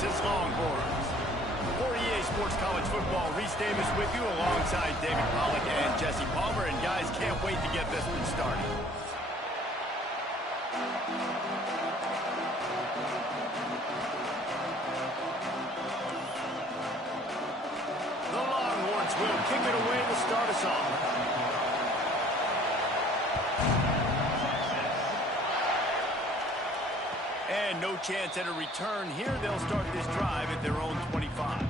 against his Longhorns. For EA Sports College Football, Reese Davis with you alongside David Pollack and Jesse Palmer. And guys, can't wait to get this one started. The Longhorns will kick it away to start us off. And no chance at a return here. They'll start this drive at their own 25.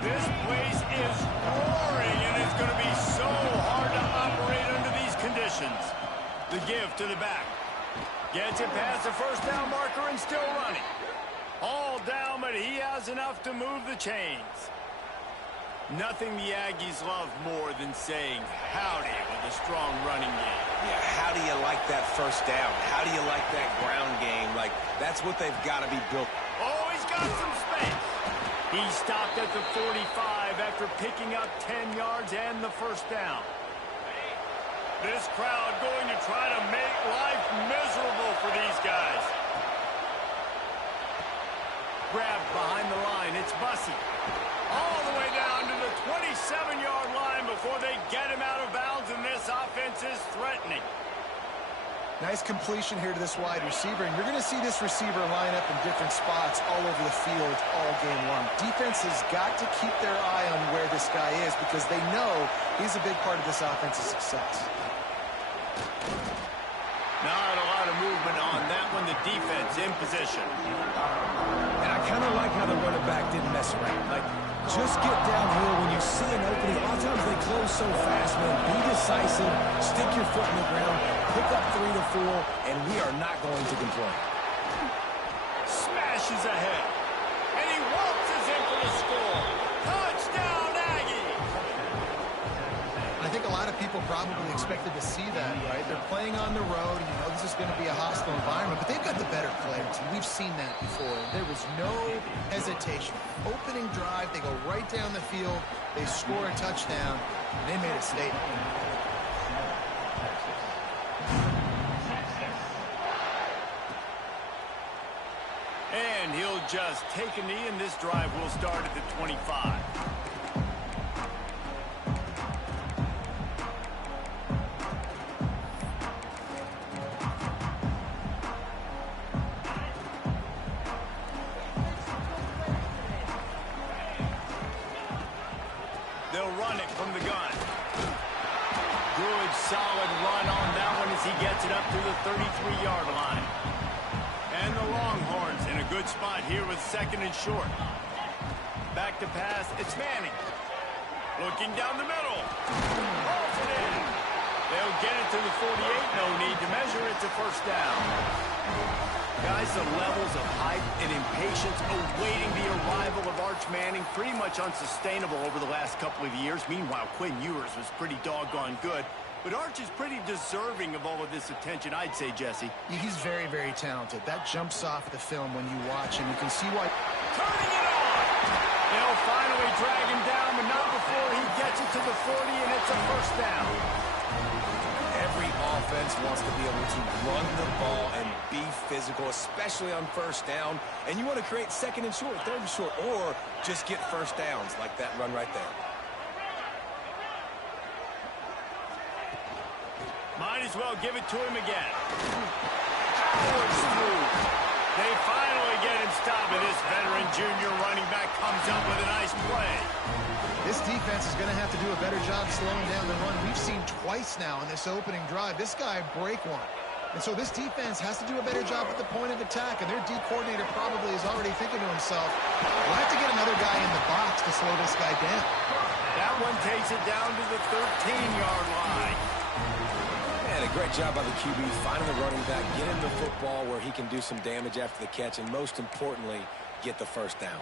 This place is roaring, and it's going to be so hard to operate under these conditions. The give to the back. Gets it past the first down marker and still running. All down, but he has enough to move the chains. Nothing the Aggies love more than saying howdy with a strong running game. Yeah, how do you like that first down? How do you like that ground game? Like, that's what they've got to be built. Oh, he's got some space. He stopped at the 45 after picking up 10 yards and the first down. This crowd going to try to make life miserable for these guys. Grabbed behind the line, it's Bussey. All the way down to the 27-yard line before they get him out of bounds, and this offense is threatening. Nice completion here to this wide receiver, and you're going to see this receiver line up in different spots all over the field all game long. Defense has got to keep their eye on where this guy is because they know he's a big part of this offense's success. Not a lot of movement on that one. The defense in position. And I kind of like how the running back didn't mess around. Like, just get downhill when you see an opening. A lot of times they close so fast, man. Be decisive, stick your foot in the ground, pick up 3 to 4, and we are not going to complain. Smashes ahead. And he waltzes in for the score. Touchdown, Aggie! I think a lot of people probably expected to see that, right? They're playing on the road, and you know this is going to be a hostile environment, but they've got the better players, and we've seen that before. There was no hesitation. Opening drive, they go right down the field, they score a touchdown, and they made a statement. And he'll just take a knee, and this drive will start at the 25. They'll run it from the gun. Good, solid run on that one as he gets it up to the 33-yard line. And the Longhorns in a good spot here with second and short. Back to pass, it's Manning. Looking down the middle. Holds it in. They'll get it to the 48, no need to measure, it's a first down. Guys, the levels of hype and impatience awaiting the arrival of Arch Manning pretty much unsustainable over the last couple of years. Meanwhile, Quinn Ewers was pretty doggone good. But Arch is pretty deserving of all of this attention, I'd say, Jesse. He's very, very talented. That jumps off the film when you watch him. You can see why. Turning it on! They'll finally drag him down, but not before he gets it to the 40, and it's a first down. Every offense wants to be able to run the ball and be physical, especially on first down. And you want to create second and short, third and short, or just get first downs like that run right there. Might as well give it to him again. Powers through. They finally get him stopped, and this veteran junior running back comes up with a nice play. This defense is going to have to do a better job slowing down the run. We've seen twice now in this opening drive. This guy break one. And so this defense has to do a better job at the point of attack, and their D coordinator probably is already thinking to himself, we'll have to get another guy in the box to slow this guy down. That one takes it down to the 13-yard line. And a great job by the QB finding the running back, getting the football where he can do some damage after the catch, and most importantly, get the first down.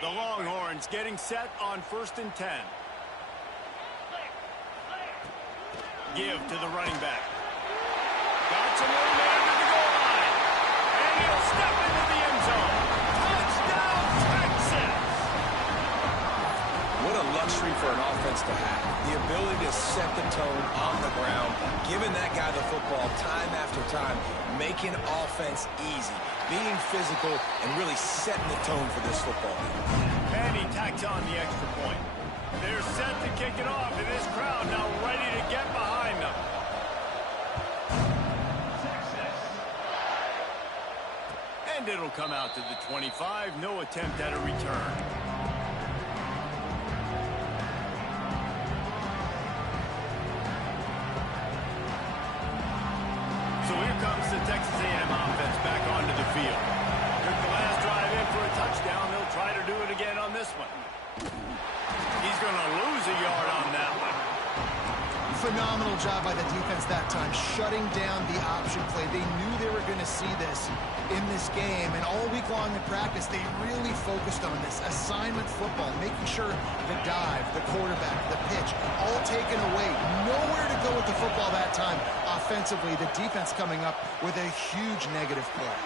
The Longhorns getting set on 1st and 10. Give to the running back. Got some room there to the goal line. And he'll step into the end zone. Touchdown, Texas! What a luxury for an offense to have. The ability to set the tone on the ground, giving that guy the football time after time, making offense easy, being physical, and really setting the tone for this football game. And he tacks on the extra point. They're set to kick it off, and this crowd now ready to get behind them. And it'll come out to the 25. No attempt at a return. So here comes the Texas A&M offense back onto the field. Took the last drive in for a touchdown. They'll try to do it again on this one. He's going to lose a yard on that one. Phenomenal job by the defense that time, shutting down the option play. They knew they were going to see this in this game, and all week long in practice, they really focused on this assignment football, making sure the dive, the quarterback, the pitch, all taken away. Nowhere to go with the football that time. Offensively, the defense coming up with a huge negative play.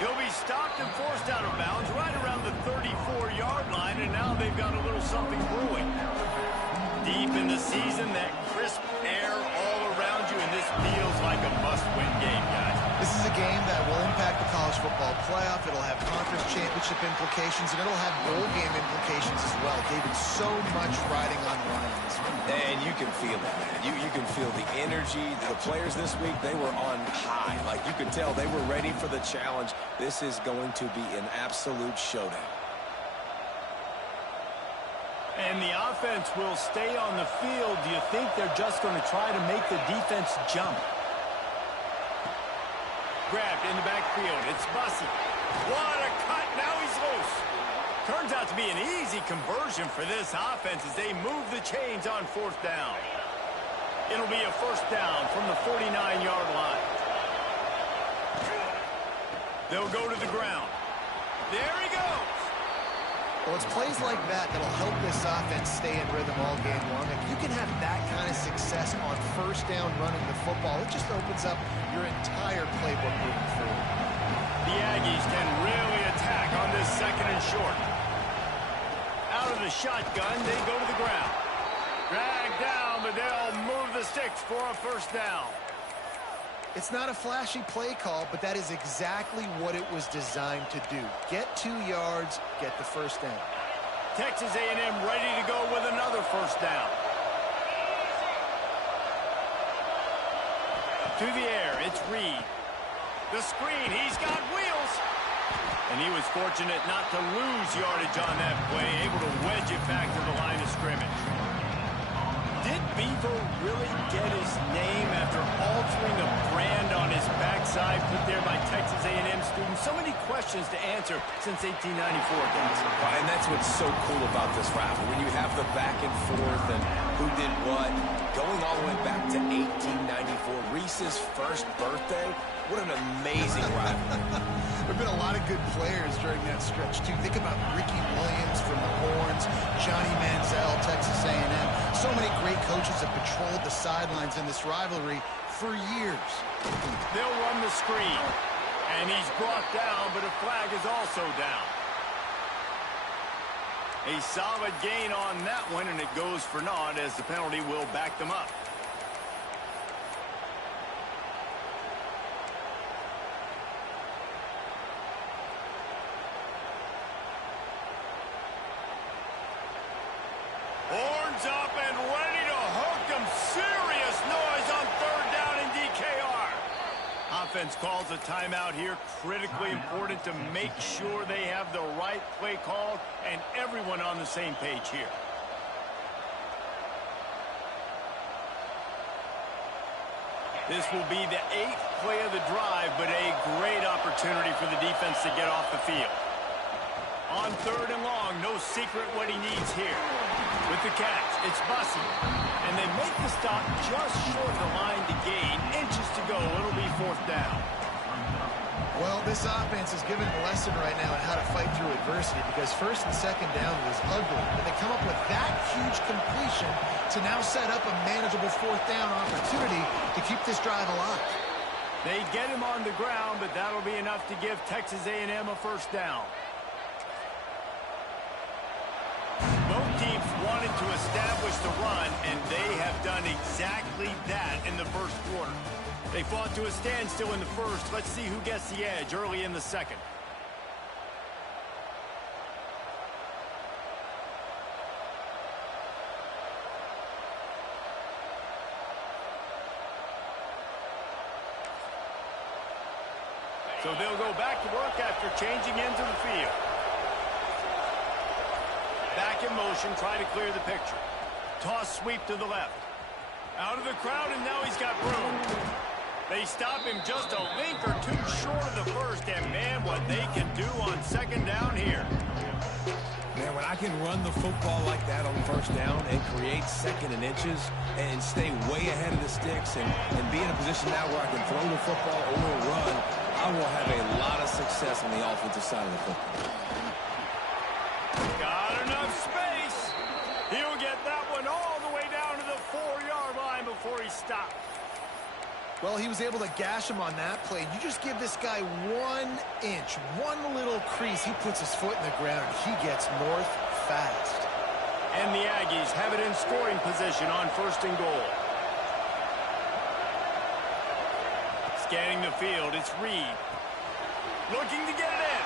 He'll be stopped and forced out of bounds right around the 34-yard line, and now they've got a little something brewing. Deep in the season, that crisp air all around you, and this feels like a must-win game, guys. This is a game that will impact the college football playoff. It'll have conference championship implications, and it'll have bowl game implications as well. David, so much riding on the line in this one. And you can feel it, man. You can feel the energy. The players this week, they were on high. Like, you could tell they were ready for the challenge. This is going to be an absolute showdown. And the offense will stay on the field. Do you think they're just going to try to make the defense jump? Grabbed in the backfield. It's Bussey. What a cut. Now he's loose. Turns out to be an easy conversion for this offense as they move the chains on 4th down. It'll be a first down from the 49-yard line. They'll go to the ground. There he goes. Well, it's plays like that that'll help this offense stay in rhythm all game long. If you can have that kind of success on first down running the football, it just opens up your entire playbook moving forward. The Aggies can really attack on this 2nd and short. Out of the shotgun, they go to the ground. Dragged down, but they'll move the sticks for a first down. It's not a flashy play call, but that is exactly what it was designed to do. Get 2 yards, get the first down. Texas A&M ready to go with another first down. To the air, it's Reed. The screen, he's got wheels. And he was fortunate not to lose yardage on that play, able to wedge it back to the line of scrimmage. Did Beaver really get his name after altering a brand on his backside put there by Texas A&M students? So many questions to answer since 1894, guys. And that's what's so cool about this rivalry. When you have the back and forth and who did what, going all the way back to 1894, Reese's first birthday. What an amazing rivalry. There have been a lot of good players during that stretch, too. Think about Ricky Williams from the Horns, Johnny Manziel, Texas A&M. So many great coaches have patrolled the sidelines in this rivalry for years. They'll run the screen, and he's brought down, but a flag is also down. A solid gain on that one, and it goes for naught as the penalty will back them up. Horns up and ready to hook them. Serious noise on 3rd down in DKR. Offense calls a timeout here. Critically important to make sure they have the right play called and everyone on the same page here. This will be the 8th play of the drive, but a great opportunity for the defense to get off the field. On 3rd and long, no secret what he needs here. With the catch, it's Bussy. And they make the stop just short of the line to gain. Inches to go. It'll be 4th down. Well, this offense is giving a lesson right now on how to fight through adversity, because 1st and 2nd down was ugly. But they come up with that huge completion to now set up a manageable 4th down opportunity to keep this drive alive. They get him on the ground, but that'll be enough to give Texas A&M a 1st down. Both teams wanted to establish the run, and they have done exactly that in the 1st quarter. They fought to a standstill in the 1st. Let's see who gets the edge early in the 2nd. So they'll go back to work after changing into the field. Back in motion, try to clear the picture. Toss sweep to the left. Out of the crowd, and now he's got room. They stop him just a link or two short of the 1st, and man, what they can do on 2nd down here. Man, when I can run the football like that on 1st down and create 2nd and inches and stay way ahead of the sticks and be in a position now where I can throw the football or run, I will have a lot of success on the offensive side of the football. Got enough space. He'll get that one all the way down to the 4-yard line before he stopped. Well, he was able to gash him on that play. You just give this guy 1 inch, one little crease. He puts his foot in the ground. He gets north fast. And the Aggies have it in scoring position on 1st and goal. Scanning the field, it's Reed. Looking to get it in.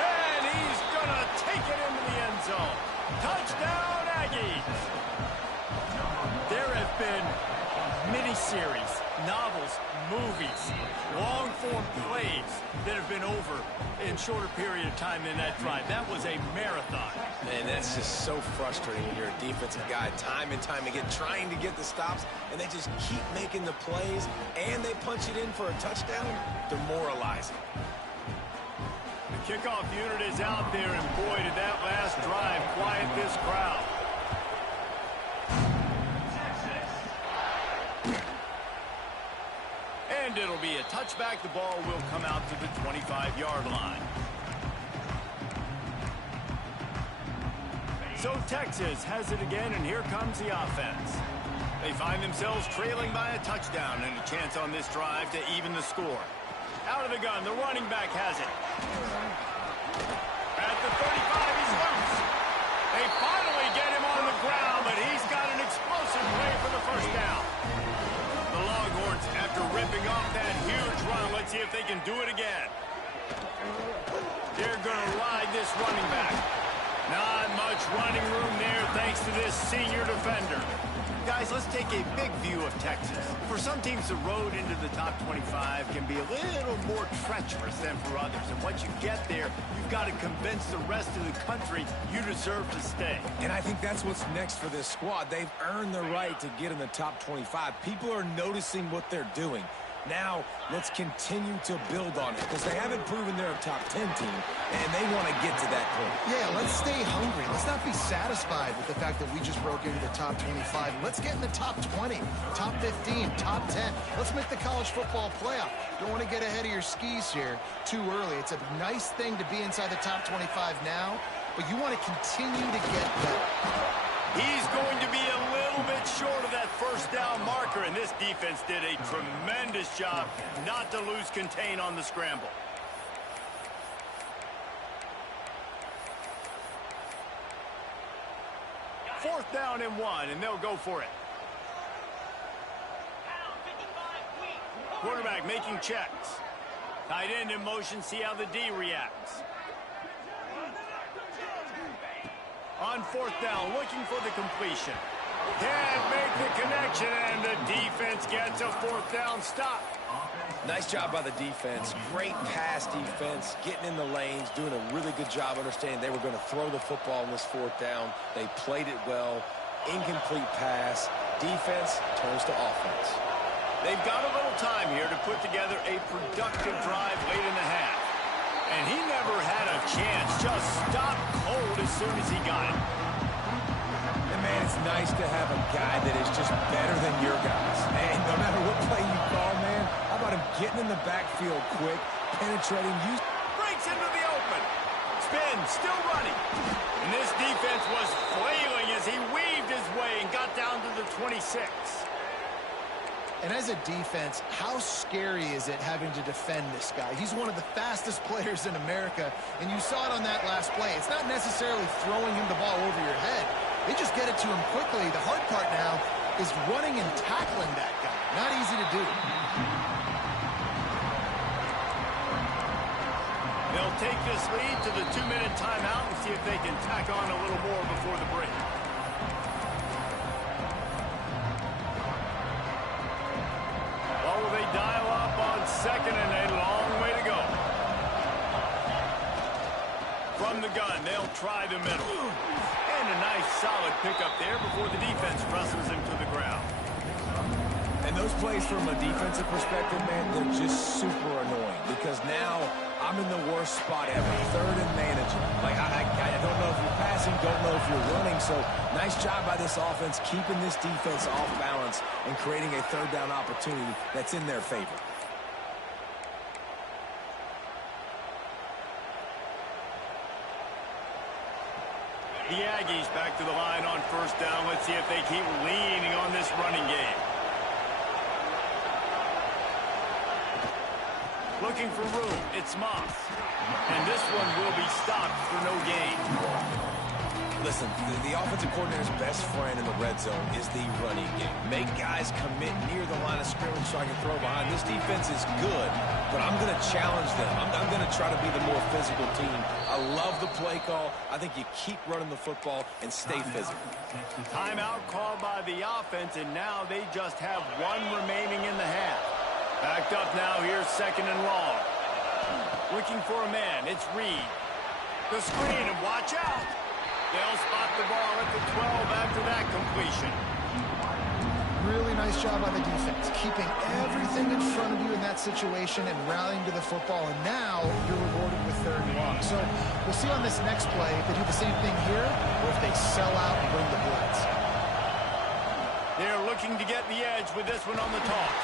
And he's going to take it into the end zone. Touchdown, Aggies. There have been miniseries, novels, movies, long-form plays that have been over in shorter period of time than that drive. That was a marathon. Man, that's just so frustrating when you're a defensive guy time and time again trying to get the stops, and they just keep making the plays, and they punch it in for a touchdown. Demoralizing. The kickoff unit is out there, and boy, did that last drive quiet this crowd. And it'll be a touchback. The ball will come out to the 25-yard line. So Texas has it again, and here comes the offense. They find themselves trailing by a touchdown and a chance on this drive to even the score. Out of the gun, the running back has it. At the 35, he's loose. They finally get him on the ground, but he's got an explosive play for the 1st down. The Longhorns, after ripping off that huge run, let's see if they can do it again. They're going to ride this running back. Not much running room there thanks to this senior defender. Guys, let's take a big view of Texas. For some teams, the road into the top 25 can be a little more treacherous than for others. And once you get there, you've got to convince the rest of the country you deserve to stay. And I think that's what's next for this squad. They've earned the right to get in the top 25. People are noticing what they're doing. Now, let's continue to build on it, because they haven't proven they're a top 10 team, and they want to get to that point. Yeah, let's stay hungry. Let's not be satisfied with the fact that we just broke into the top 25. Let's get in the top 20, top 15, top 10. Let's make the college football playoff. Don't want to get ahead of your skis here too early. It's a nice thing to be inside the top 25 now, but you want to continue to get better. He's going to be a little bit short of that 1st down marker, and this defense did a tremendous job not to lose contain on the scramble. Fourth down and 1, and they'll go for it. Quarterback making checks. Tight end in motion, see how the D reacts. On 4th down, looking for the completion. Can't make the connection, and the defense gets a 4th down stop. Nice job by the defense. Great pass defense, getting in the lanes, doing a really good job understanding they were going to throw the football in this 4th down. They played it well. Incomplete pass. Defense turns to offense. They've got a little time here to put together a productive drive late in the half. And he never had a chance. Just stopped cold as soon as he got it. And, man, it's nice to have a guy that is just better than your guys. And no matter what play you call, man, how about him getting in the backfield quick, penetrating, breaks into the open. Spin, still running. And this defense was flailing as he weaved his way and got down to the 26. And as a defense, how scary is it having to defend this guy? He's one of the fastest players in America, and you saw it on that last play. It's not necessarily throwing him the ball over your head. They just get it to him quickly. The hard part now is running and tackling that guy. Not easy to do. They'll take this lead to the 2-minute timeout and see if they can tack on a little more before the break. They dial up on second and a long way to go. From the gun, they'll try the middle. And a nice solid pickup there before the defense wrestles him to the ground. And those plays from a defensive perspective, man, they're just super annoying because now I'm in the worst spot ever. Third and managing. Like, I don't know if you're passing, don't know if you're running. So nice job by this offense keeping this defense off balance and creating a third down opportunity that's in their favor. The Aggies back to the line on first down. Let's see if they keep leaning on this running game. Looking for room, it's Moss. And this one will be stopped for no gain. Listen, the offensive coordinator's best friend in the red zone is the running game. Make guys commit near the line of scrimmage so I can throw behind. This defense is good, but I'm going to challenge them. I'm going to try to be the more physical team. I love the play call. I think you keep running the football and stay physical. Timeout called by the offense, and now they just have one remaining in the half. Backed up now, here's second and long. Looking for a man, it's Reed. The screen, and watch out. They'll spot the ball at the 12 after that completion. Really nice job by the defense, keeping everything in front of you in that situation and rallying to the football, and now you're rewarded with third and long. So we'll see on this next play if they do the same thing here or if they sell out and bring the blitz. They're looking to get the edge with this one on the toss.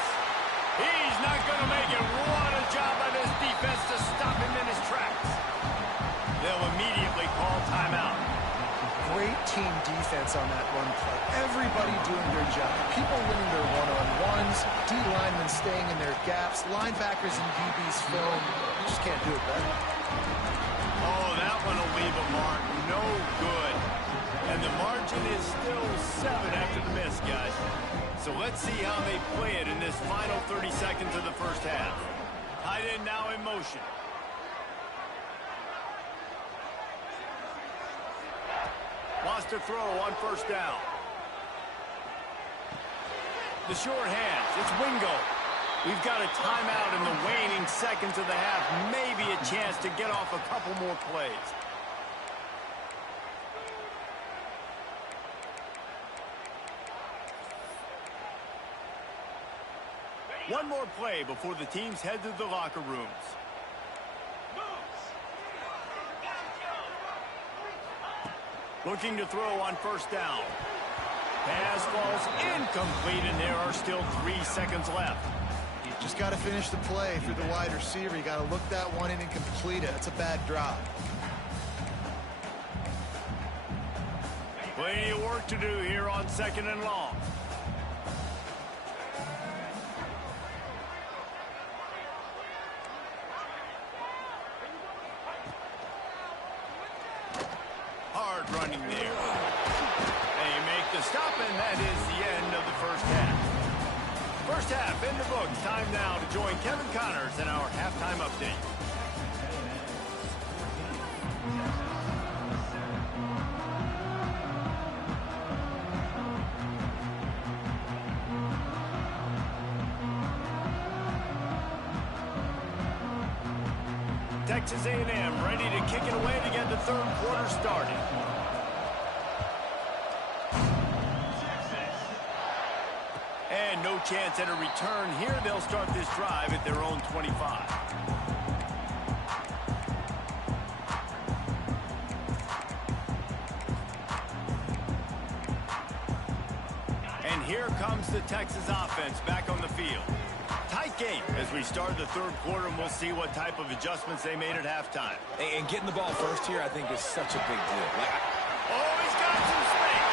He's not going to make it. What a job by this defense to stop him in his tracks. They'll immediately call timeout. Great team defense on that run play. Everybody doing their job. People winning their one-on-ones, D-linemen staying in their gaps, linebackers and DBs film. You just can't do it better. Oh, that one will leave a mark. No good. And the margin is still 7 after the miss, guys. So let's see how they play it in this final 30 seconds of the first half. Tight end now in motion. Wants to throw on first down. The short hands, it's Wingo. We've got a timeout in the waning seconds of the half. Maybe a chance to get off a couple more plays. One more play before the teams head to the locker rooms. Looking to throw on first down. Pass falls incomplete, and there are still 3 seconds left. Just got to finish the play through the wide receiver. You got to look that one in and complete it. That's a bad drop. Plenty of work to do here on second and long. Hard running there. They make the stop, and that is the end of the first half. First half in the books. Time now to join Kevin Connors in our halftime update. Texas A&M ready to kick it away to get the third quarter started. And no chance at a return. Here they'll start this drive at their own 25. And here comes the Texas offense back on the field. Tight game as we start the third quarter, and we'll see what type of adjustments they made at halftime. And getting the ball first here, I think, is such a big deal. Oh, he's got some space.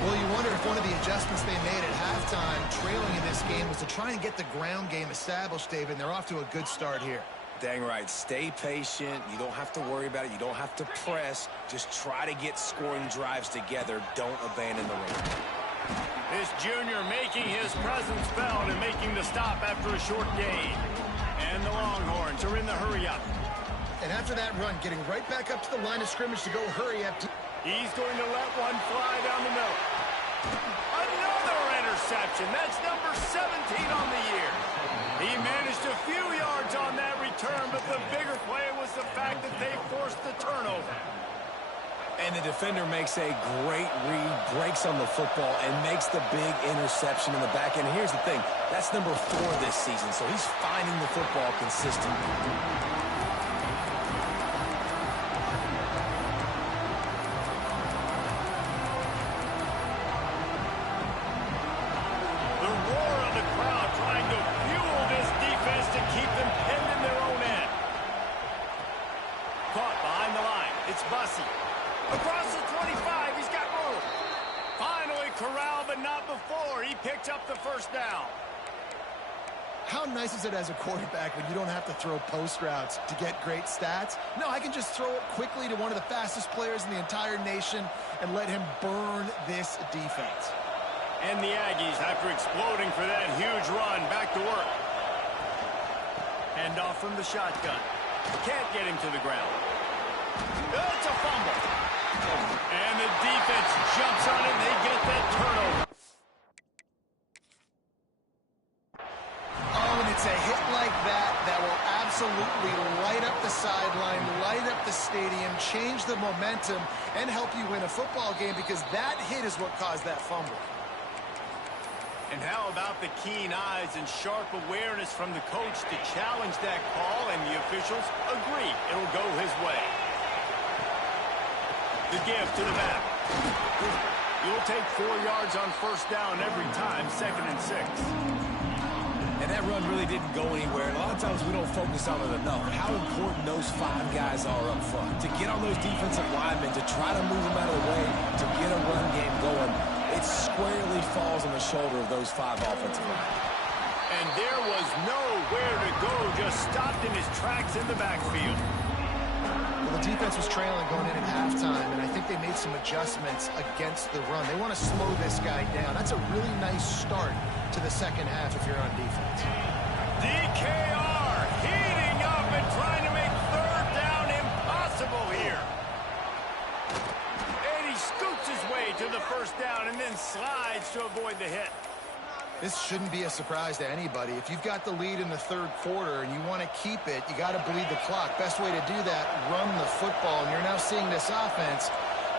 Well, you wonder if one of the adjustments they made at halftime, trailing in this game, was to try and get the ground game established, David, and they're off to a good start here. Dang right. Stay patient. You don't have to worry about it. You don't have to press. Just try to get scoring drives together. Don't abandon the run. This junior making his presence felt and making the stop after a short gain. And the Longhorns are in the hurry-up. And after that run, getting right back up to the line of scrimmage to go hurry up. He's going to let one fly down the middle. Another interception. That's number 17 on the year. He managed a few yards on that return, but the bigger play was the fact that they forced the turnover. And the defender makes a great read, breaks on the football, and makes the big interception in the back end. Here's the thing. That's number 4 this season, so he's finding the football consistently. Across the 25, he's got room. Finally corralled, but not before. He picked up the first down. How nice is it as a quarterback when you don't have to throw post routes to get great stats? No, I can just throw it quickly to one of the fastest players in the entire nation and let him burn this defense. And the Aggies, after exploding for that huge run, back to work. Hand off from the shotgun. Can't get him to the ground. It's a fumble. And the defense jumps on it, and they get that turnover. Oh, and it's a hit like that that will absolutely light up the sideline, light up the stadium, change the momentum, and help you win a football game, because that hit is what caused that fumble. And how about the keen eyes and sharp awareness from the coach to challenge that call, and the officials agree it'll go his way. The give to the back. You'll take 4 yards on first down every time, 2nd and 6. And that run really didn't go anywhere. And a lot of times we don't focus on it enough. How important those 5 guys are up front. To get on those defensive linemen, to try to move them out of the way, to get a run game going, it squarely falls on the shoulder of those 5 offensive linemen. And there was nowhere to go, just stopped in his tracks in the backfield. Well, the defense was trailing going in at halftime, and I think they made some adjustments against the run. They want to slow this guy down. That's a really nice start to the second half if you're on defense. DKR heating up and trying to make 3rd down impossible here. And he scoots his way to the first down and then slides to avoid the hit. This shouldn't be a surprise to anybody. If you've got the lead in the 3rd quarter and you want to keep it, you got to bleed the clock. Best way to do that, run the football. And you're now seeing this offense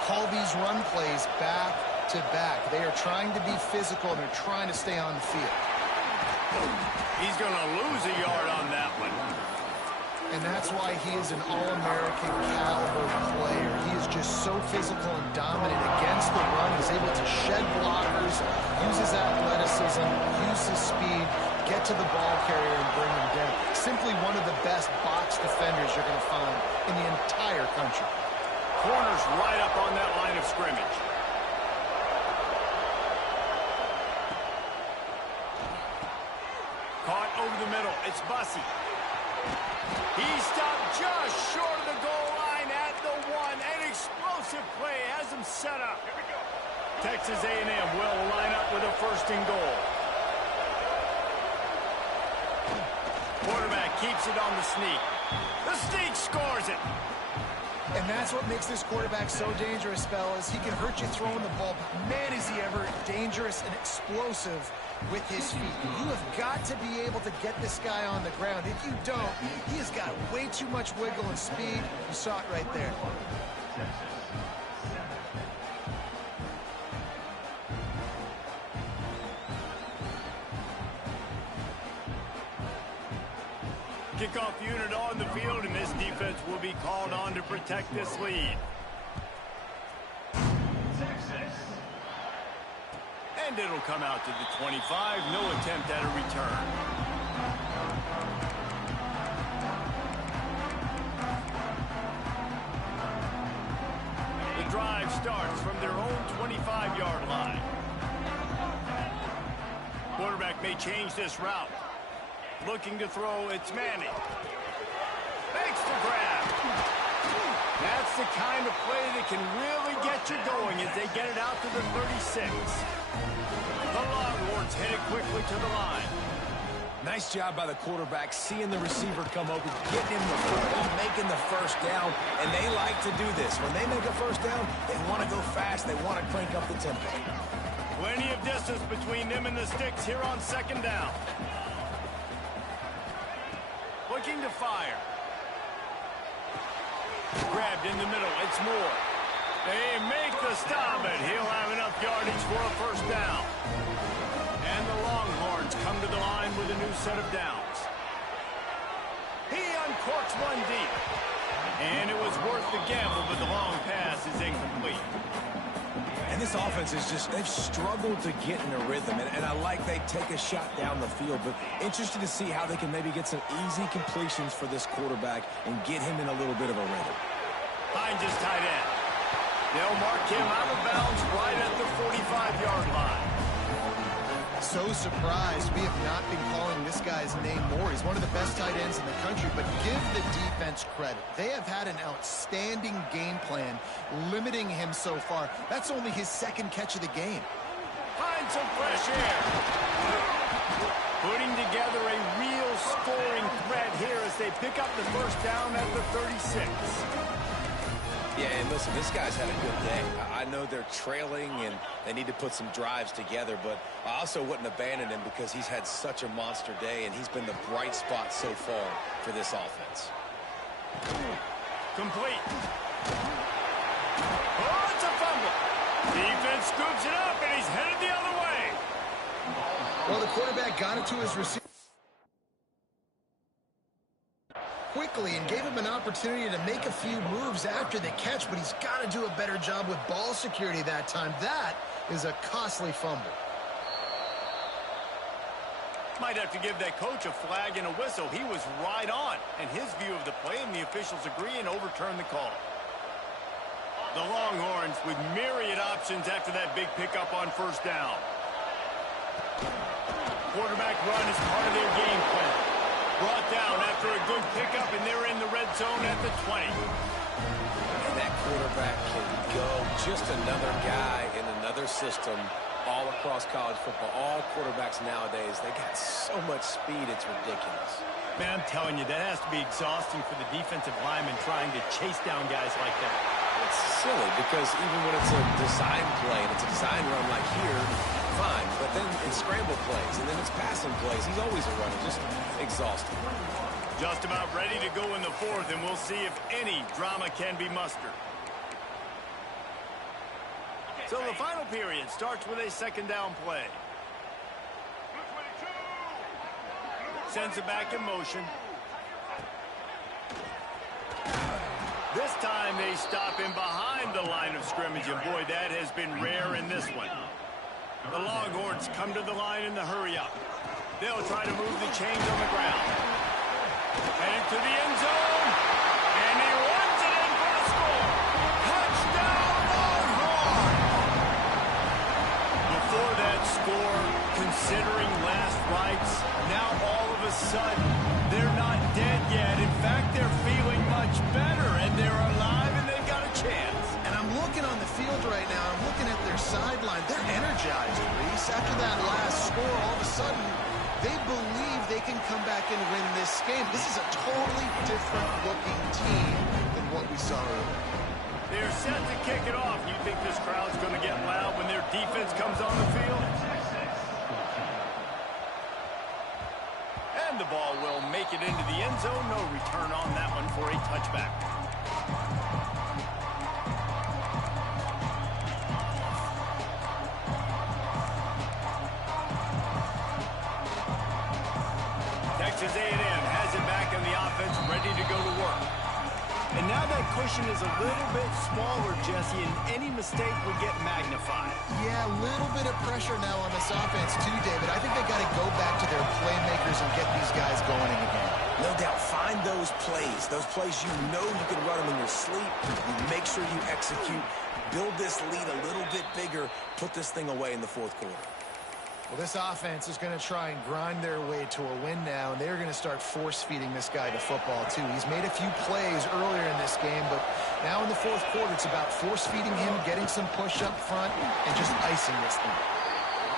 call these run plays back to back. They are trying to be physical, and they're trying to stay on the field. He's going to lose a yard on that one. And that's why he is an All-American caliber player. He is just so physical and dominant against the run. He's able to shed blockers, use his athleticism, use his speed, get to the ball carrier and bring him down. Simply one of the best box defenders you're going to find in the entire country. Corner's right up on that line of scrimmage. Caught over the middle. It's Bussey. He stopped just short of the goal line at the 1. An explosive play has him set up. Here we go. Texas A&M will line up with a 1st and goal. Quarterback keeps it on the sneak. The sneak scores it. And that's what makes this quarterback so dangerous, fellas. He can hurt you throwing the ball, but man, is he ever dangerous and explosive with his feet. You have got to be able to get this guy on the ground. If you don't, he has got way too much wiggle and speed. You saw it right there. Kickoff unit on the field, and this defense will be called on to protect this lead. And it'll come out to the 25. No attempt at a return. The drive starts from their own 25-yard line. Quarterback may change this route. Looking to throw, it's Manning. Makes the grab. That's the kind of play that can really get you going as they get it out to the 36. The Longhorns headed quickly to the line. Nice job by the quarterback, seeing the receiver come open, getting him the football, making the first down, and they like to do this. When they make a first down, they want to go fast, they want to crank up the tempo. Plenty of distance between them and the sticks here on second down. Looking to fire. Grabbed in the middle, it's Moore. They make the stop, and he'll have enough yardage for a first down. And the Longhorns come to the line with a new set of downs. He uncorks one deep. And it was worth the gamble, but the long pass is incomplete. And this offense is just, they've struggled to get in a rhythm. And I like they take a shot down the field, but interested to see how they can maybe get some easy completions for this quarterback and get him in a little bit of a rhythm. Finds his tight end. They'll mark him out of bounds right at the 45-yard line. So surprised we have not been calling this guy's name more. He's one of the best tight ends in the country, but give the defense credit. They have had an outstanding game plan limiting him so far. That's only his second catch of the game. Finds some fresh air. Putting together a real scoring threat here as they pick up the first down at the 36. Yeah, and listen, this guy's had a good day. I know they're trailing and they need to put some drives together, but I also wouldn't abandon him because he's had such a monster day and he's been the bright spot so far for this offense. Complete. Oh, it's a fumble. Defense scoops it up and he's headed the other way. Well, the quarterback got it to his receiver quickly and gave him an opportunity to make a few moves after the catch, but he's got to do a better job with ball security that time. That is a costly fumble. Might have to give that coach a flag and a whistle. He was right on, and his view of the play, and the officials agree and overturn the call. The Longhorns with myriad options after that big pickup on first down. Quarterback run is part of their game plan. Brought down after a good pickup, and they're in the red zone at the 20. And that quarterback can go. Just another guy in another system all across college football. All quarterbacks nowadays, they got so much speed, it's ridiculous. Man, I'm telling you, that has to be exhausting for the defensive lineman trying to chase down guys like that. It's silly because even when it's a design play and it's a design run like here, fine, but then it's scramble plays and then it's passing plays. He's always a runner, just exhausting. Just about ready to go in the fourth, and we'll see if any drama can be mustered. So the final period starts with a second down play. Sends it back in motion. This time they stop him behind the line of scrimmage, and boy, that has been rare in this one. The Longhorns come to the line in the hurry-up. They'll try to move the chains on the ground. Headed to the end zone, and he runs it in for the score. Touchdown, Longhorns! Before that score, considering last rites, now all of a sudden, they're not dead yet. In fact, they're feeling much better, and they're alive, and they've got a chance. And I'm looking on the field right now. I'm looking at their sideline. They're energized, Reese. After that last score, all of a sudden, they believe they can come back and win this game. This is a totally different-looking team than what we saw earlier. They're set to kick it off. You think this crowd's going to get loud when their defense comes on the field? And the ball will make it into the end zone. No return on that one for a touchback. Texas A&M has it back on the And now that cushion is a little bit smaller, Jesse, and any mistake would get magnified. Yeah, a little bit of pressure now on this offense too, David. I think they got to go back to their playmakers and get these guys going in the game. No doubt, find those plays you know you can run them in your sleep. You make sure you execute, build this lead a little bit bigger, put this thing away in the fourth quarter. Well, this offense is going to try and grind their way to a win now, and they're going to start force-feeding this guy the football, too. He's made a few plays earlier in this game, but now in the fourth quarter, it's about force-feeding him, getting some push up front, and just icing this thing.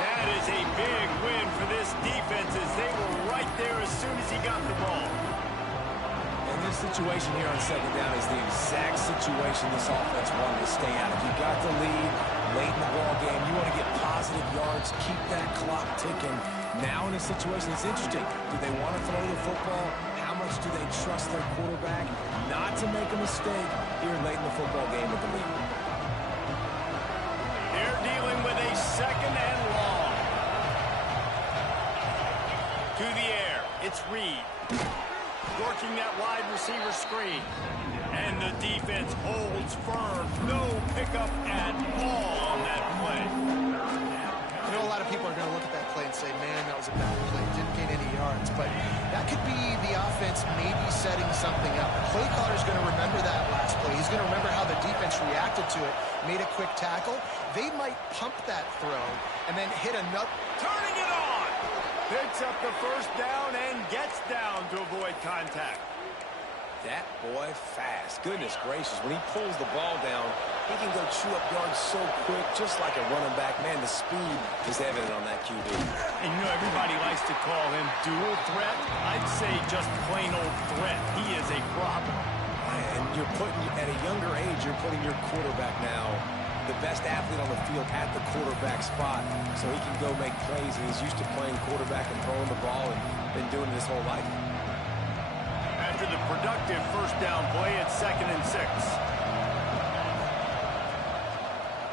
That is a big win for this defense as they were right there as soon as he got the ball. And this situation here on second down is the exact situation this offense wanted to stay out of. You got the lead late in the ball game. You want to get positive yards, keep that clock ticking. Now in a situation, it's interesting. Do they want to throw the football? How much do they trust their quarterback not to make a mistake here late in the football game with the lead? They're dealing with a second and long. To the air, it's Reed. Working that wide receiver screen. And the defense holds firm. No pickup at all on that play. You know, a lot of people are going to look at that play and say, man, that was a bad play. Didn't gain any yards. But that could be the offense maybe setting something up. The play caller is going to remember that last play. He's going to remember how the defense reacted to it, made a quick tackle. They might pump that throw and then hit another. Turning it on. Picks up the first down and gets down to avoid contact. That boy fast. Goodness gracious. When he pulls the ball down, he can go chew up yards so quick, just like a running back. Man, the speed is evident on that QB. And you know, everybody likes to call him dual threat. I'd say just plain old threat. He is a problem. And you're putting, at a younger age, you're putting your quarterback now, the best athlete on the field at the quarterback spot, so he can go make plays. And he's used to playing quarterback and throwing the ball and been doing it his whole life. After the productive first down play, it's 2nd and 6.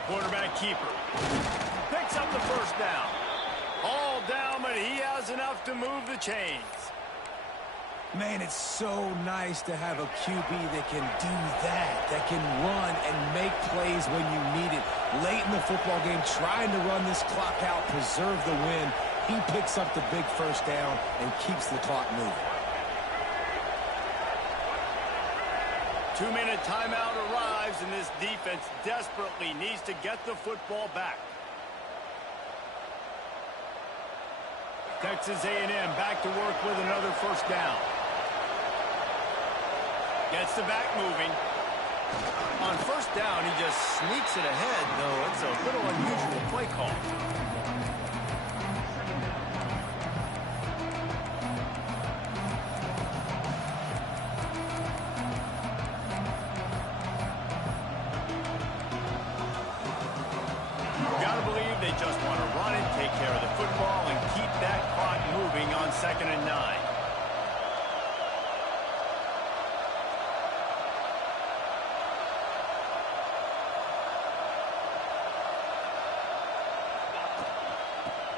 Quarterback keeper picks up the first down. All down, but he has enough to move the chains. Man, it's so nice to have a QB that can do that can run and make plays when you need it. Late in the football game, trying to run this clock out, preserve the win. He picks up the big first down and keeps the clock moving. 2-minute timeout arrives, and this defense desperately needs to get the football back. Texas A&M back to work with another first down. Gets the back moving. On first down, he just sneaks it ahead, though it's a little unusual play call. They just want to run it, take care of the football, and keep that clock moving on 2nd and 9.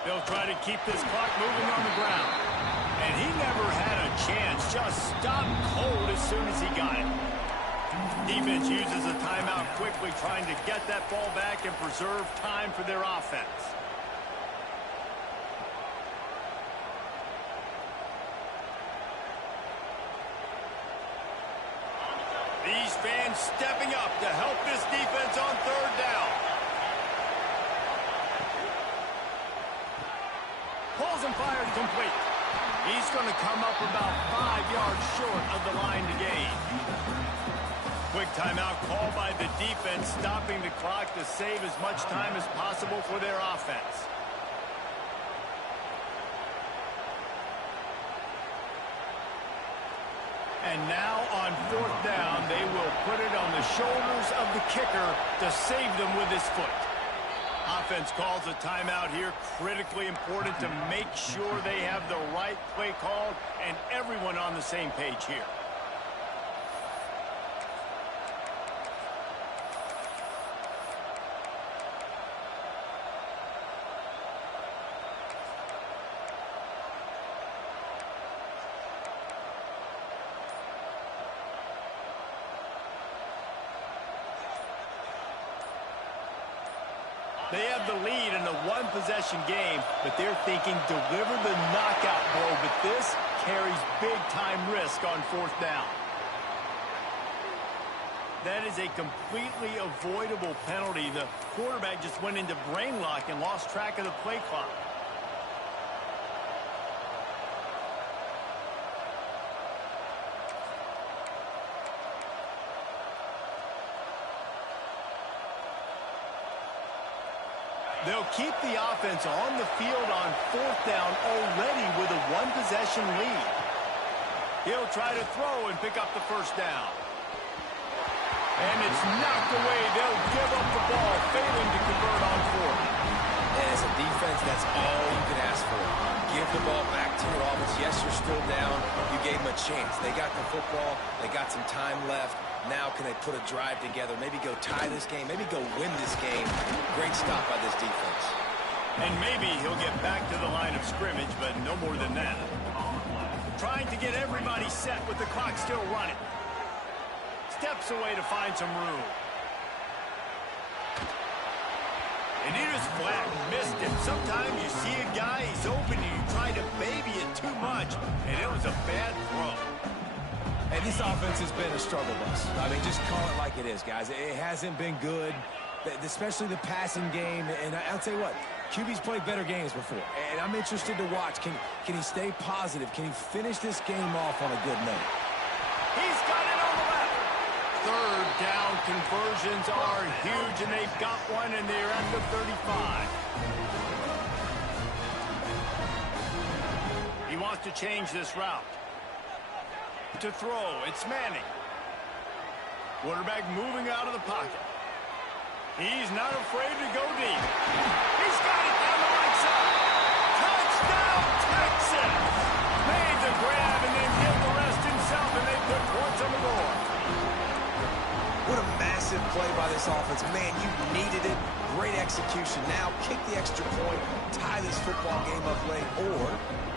They'll try to keep this clock moving on the ground. And he never had a chance, just stopped cold as soon as he got it. Defense uses a timeout quickly, trying to get that ball back and preserve time for their offense. These fans stepping up to help this defense on 3rd down. Pulls and fired complete. He's going to come up about 5 yards short of the line to gain. Quick timeout called by the defense, stopping the clock to save as much time as possible for their offense. And now on 4th down, they will put it on the shoulders of the kicker to save them with his foot. Offense calls a timeout here, critically important to make sure they have the right play called and everyone on the same page here. They have the lead in a one-possession game, but they're thinking deliver the knockout blow. But this carries big-time risk on fourth down. That is a completely avoidable penalty. The quarterback just went into brain lock and lost track of the play clock. They'll keep the offense on the field on fourth down already with a one-possession lead. He'll try to throw and pick up the first down. And it's knocked away. They'll give up the ball, failing to convert on fourth. And as a defense, that's all you can ask for. Give the ball back to your offense. Yes, you're still down. You gave them a chance. They got the football. They got some time left. Now can they put a drive together, maybe go tie this game, maybe go win this game. Great stop by this defense. And maybe he'll get back to the line of scrimmage, but no more than that. Trying to get everybody set with the clock still running. Steps away to find some room. And he just flat missed him. Sometimes you see a guy, he's open, and you try to baby it too much, and it was a bad throw. And this offense has been a struggle bus. I mean, just call it like it is, guys. It hasn't been good, especially the passing game. And I'll tell you what, QB's played better games before. And I'm interested to watch. Can he stay positive? Can he finish this game off on a good note? He's got it on the left. Third down conversions are huge, and they've got one, and they're at the 35. He wants to change this route. To throw, it's Manning. Quarterback moving out of the pocket. He's not afraid to go deep. He's got it down the right side. Touchdown, Texas! Made the grab and then did the rest himself, and they put points on the board. What a massive play by this offense. Man, you needed it. Great execution. Now kick the extra point, tie this football game up late, or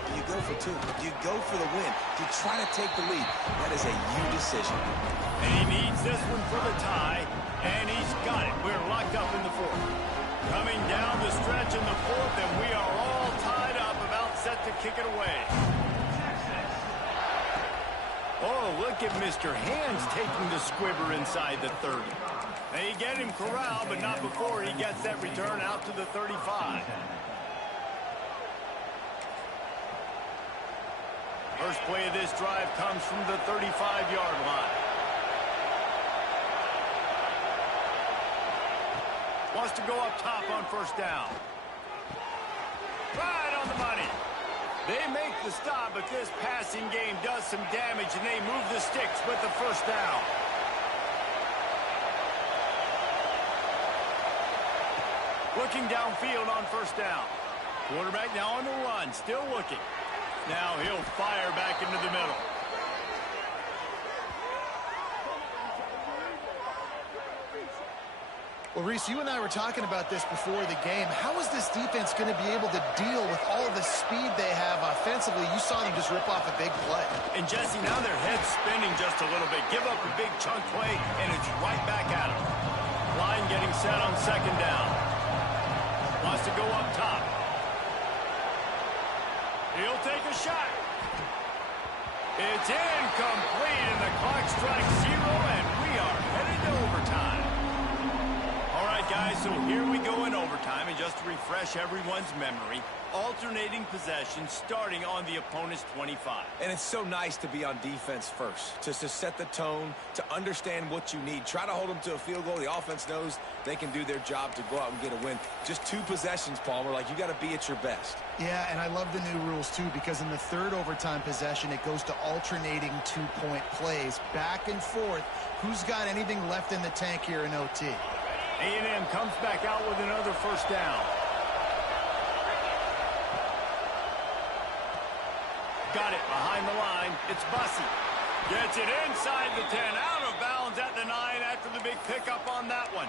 do you go for two? Do you go for the win? Do you try to take the lead? That is a you decision. And he needs this one for the tie, and he's got it. We're locked up in the fourth. Coming down the stretch in the fourth, and we are all tied up, about set to kick it away. Oh, look at Mr. Hands taking the squibber inside the 30. They get him corralled, but not before he gets that return out to the 35. First play of this drive comes from the 35-yard line. Wants to go up top on first down. Right on the money. They make the stop, but this passing game does some damage, and they move the sticks with the first down. Looking downfield on first down. Quarterback now on the run, still looking. Now he'll fire back into the middle. Well, Reese, you and I were talking about this before the game. How is this defense going to be able to deal with all the speed they have offensively? You saw them just rip off a big play. And, Jesse, now their head's spinning just a little bit. Give up a big chunk play, and it's right back at them. Line getting set on second down. Wants to go up top. He'll take a shot. It's incomplete, and the clock strikes zero, and we are headed to overtime. All right, guys, so here we go in overtime, and just to refresh everyone's memory, alternating possession starting on the opponent's 25. And it's so nice to be on defense first, just to set the tone, to understand what you need. Try to hold them to a field goal. The offense knows they can do their job to go out and get a win. Just two possessions, Palmer. Like, you got to be at your best. Yeah, and I love the new rules, too, because in the third overtime possession, it goes to alternating two-point plays, back and forth. Who's got anything left in the tank here in OT? A&M comes back out with another first down. Got it behind the line. It's Bussey. Gets it inside the 10, out of bounds at the 9 after the big pickup on that one.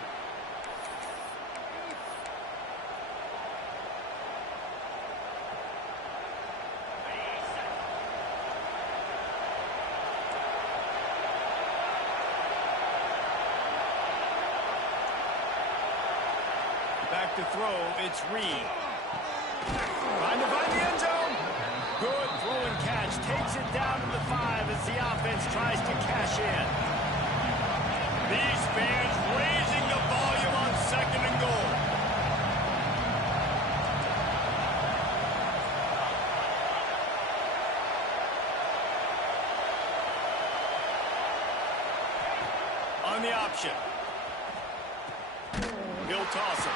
Back back to throw. It's Reed. Trying to find the end zone. Good throw and catch. Takes it down to the 5 as the offense tries to cash in. These fans raising the volume on 2nd and goal. On the option. He'll toss it.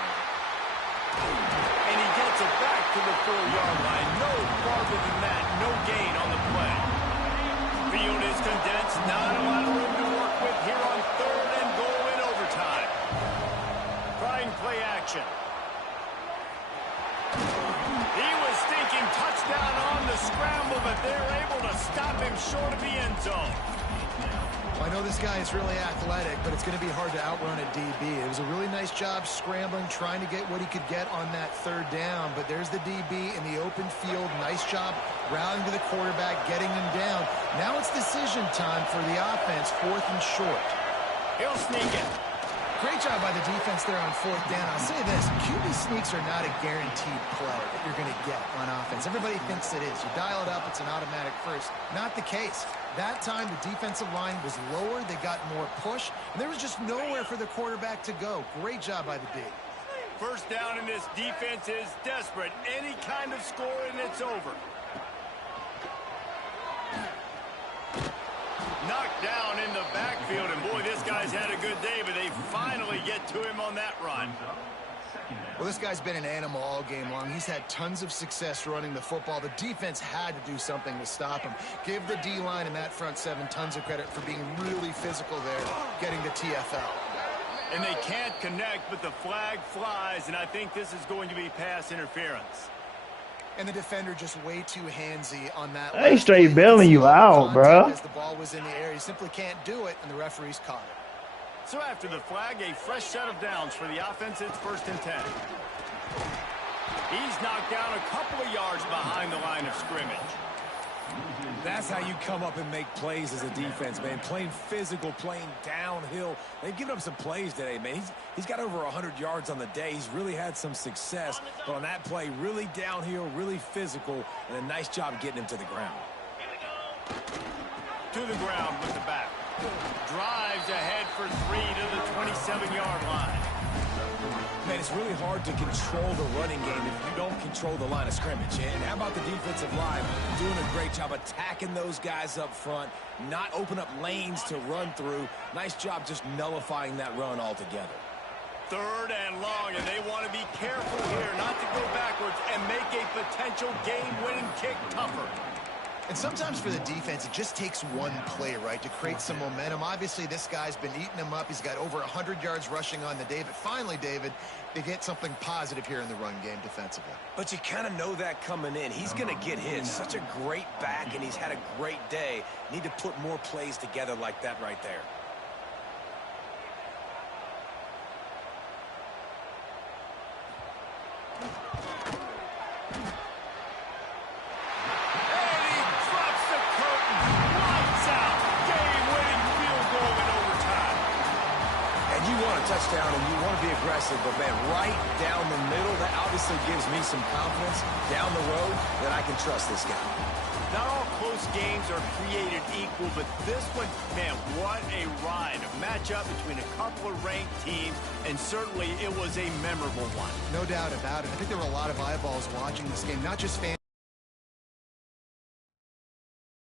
And he gets it back to the 4-yard line. No farther than that. No gain on the play. Field is condensed. Not a lot of room to work with here on 3rd and goal in overtime. Trying play action. He was thinking touchdown on the scramble, but they're able to stop him short of the end zone. Well, I know this guy is really athletic, but it's going to be hard to outrun a DB. It was a really nice job scrambling, trying to get what he could get on that 3rd down. But there's the DB in the open field. Nice job rallying to the quarterback, getting him down. Now it's decision time for the offense, 4th and short. He'll sneak it. Great job by the defense there on 4th down. I'll say this, QB sneaks are not a guaranteed play that you're going to get on offense. Everybody thinks it is. You dial it up, it's an automatic first. Not the case. That time, the defensive line was lower. They got more push, and there was just nowhere for the quarterback to go. Great job by the D. First down, and this defense is desperate. Any kind of score, and it's over. Knocked down in the backfield, and boy, this guy's had a good day, but they finally get to him on that run. Well, this guy's been an animal all game long. He's had tons of success running the football. The defense had to do something to stop him. Give the D-line and that front 7 tons of credit for being really physical there, getting the TFL. And they can't connect, but the flag flies, and I think this is going to be pass interference. And the defender just way too handsy on that. They straight bailing you out, bro. As the ball was in the air, he simply can't do it, and the referees caught it. So after the flag, a fresh set of downs for the offense. It's 1st and 10. He's knocked down a couple of yards behind the line of scrimmage. That's how you come up and make plays as a defense, man. Playing physical, playing downhill. They've given up some plays today, man. He's got over 100 yards on the day. He's really had some success. But on that play, really downhill, really physical, and a nice job getting him to the ground. To the ground with the back. Drives ahead for 3 to the 27-yard line. Man, it's really hard to control the running game if you don't control the line of scrimmage. And how about the defensive line doing a great job attacking those guys up front, not open up lanes to run through. Nice job just nullifying that run altogether. 3rd and long, and they want to be careful here not to go backwards and make a potential game-winning kick tougher. And sometimes for the defense, it just takes one play, right, to create some momentum. Obviously, this guy's been eating him up. He's got over 100 yards rushing on the day. But finally, David, they get something positive here in the run game defensively. But you kind of know that coming in. He's going to get his. Such a great back, and he's had a great day. Need to put more plays together like that right there. Touchdown, and you want to be aggressive, but man, right down the middle, that obviously gives me some confidence down the road that I can trust this guy. Not all close games are created equal, but this one, man, what a ride. A matchup between a couple of ranked teams, and certainly it was a memorable one. No doubt about it. I think there were a lot of eyeballs watching this game, not just fans.